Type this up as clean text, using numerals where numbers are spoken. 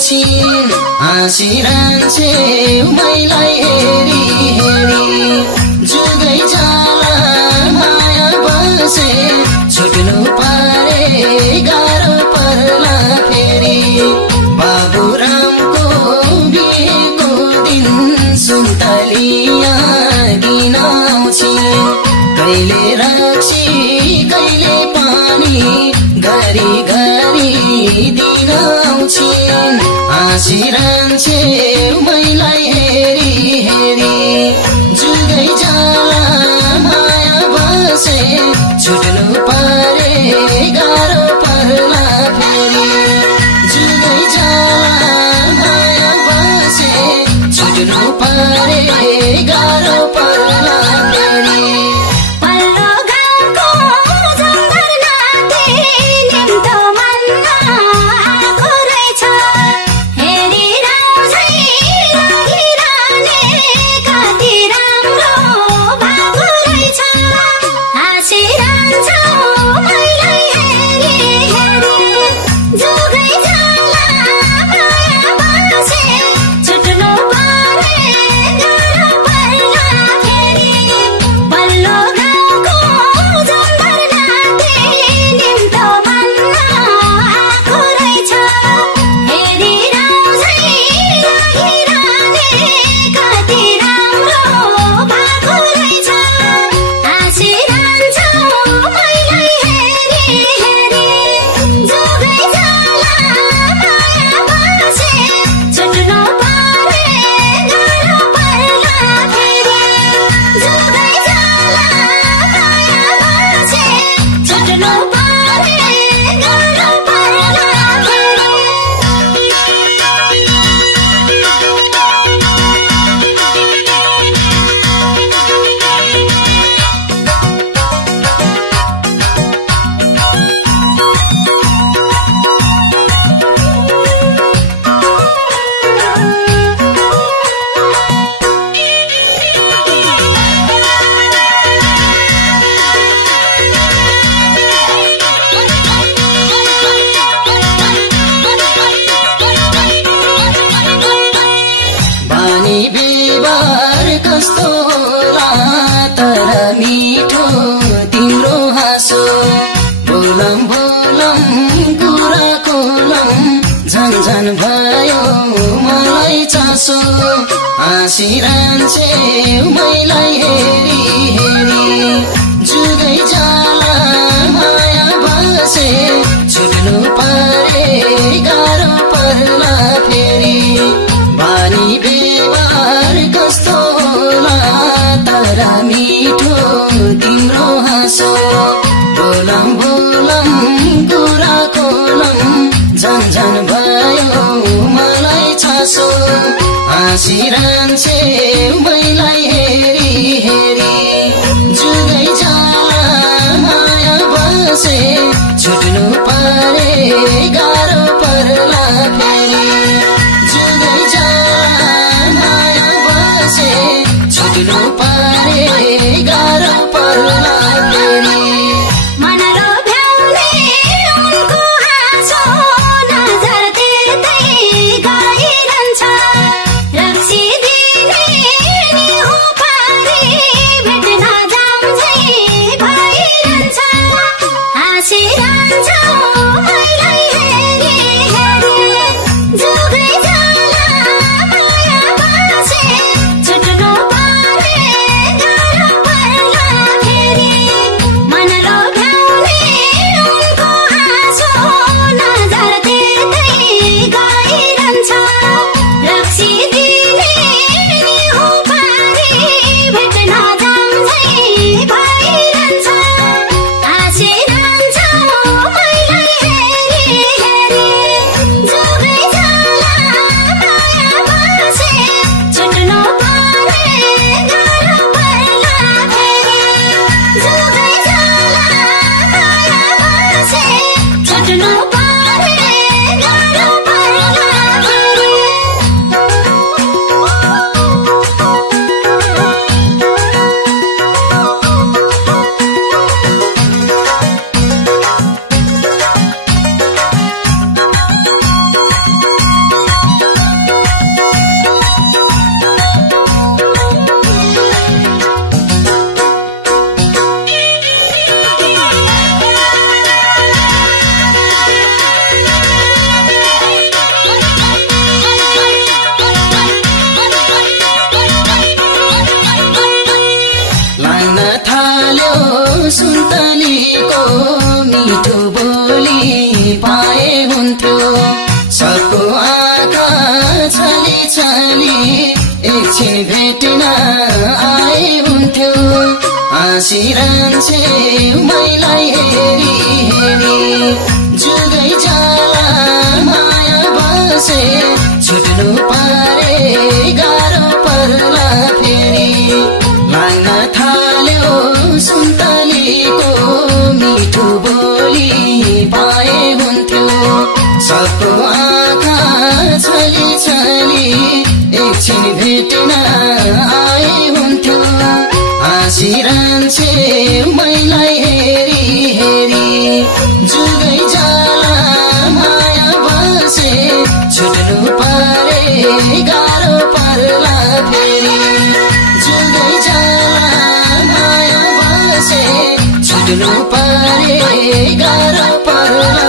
आउँछिन् हाँसिरहन्छे मैलाई हेरी हेरी जुगै जाला माया बसे छुट्नु पारे गाह्रो पर्ला फेरि बाबुरामको बिहेको दिन सुन्तलिया दिन आउँछिन् कहिले रक्सी कहिले पानी गरी गरी दिन आउँछिन् हाँसिरहन्छे मैलाई हेरी हेरी जुगै जाला माया बसे छुट्नु पारे गाह्रो पर्ला फेरि जुगै जाला माया बसे छुट्नु पारे गाह्रो पर्ला फेरि व्यवहार कस्तो होला तर मिठो तिम्रो हाँसो बोलम बोलम कुरा कोलम झन झन भयो मलाई चासो हाँसिरहन्छे मैलाई हेरी हेरी जुगै जाला माया बसे छुट्नु पारे गाह्रो पर्ला फेरि बानी व्यवहार कस्तो होला तर मिठो तिम्रो हाँसो बोलम बोलम कुरा कोलम झन झन भयो मलाई चासो हाँसिरहन्छे मैलाई हेरी हेरी जुगै जाला माया बसे छुट्नु पारे गाह्रो पर्ला फेरि जुगै जाला माया बसे छुट्नु पारे गाह्रो पर्ला फेरि हाँसिरहन्छौ मैलाई थाल्यो सुन्तलीको मिठो बोली पाए हुन्थ्यो सबको आँखा छली छली एकछिन भेट्न आए हुन्थ्यो हाँसिरहन्छे मैलाई हेरी हेरी जुगै जाला माया बसे छुट्नु पारे गाह्रो पर्ला फेरि लाग्न थाल्यो सुन्तलीको मिठो बोली पाए हुन्थ्यो सबको आँखा छली छली एकछिन भेट्न आए हुन्थ्यो हाँसिरहन्छे मैलाई हेरी हेरी जुगै जाला माया बसे छुट्नु पारे गाह्रो पर्ला फेरि जुगै जाला माया बसे छुट्नु पारे गाह्रो पर्ला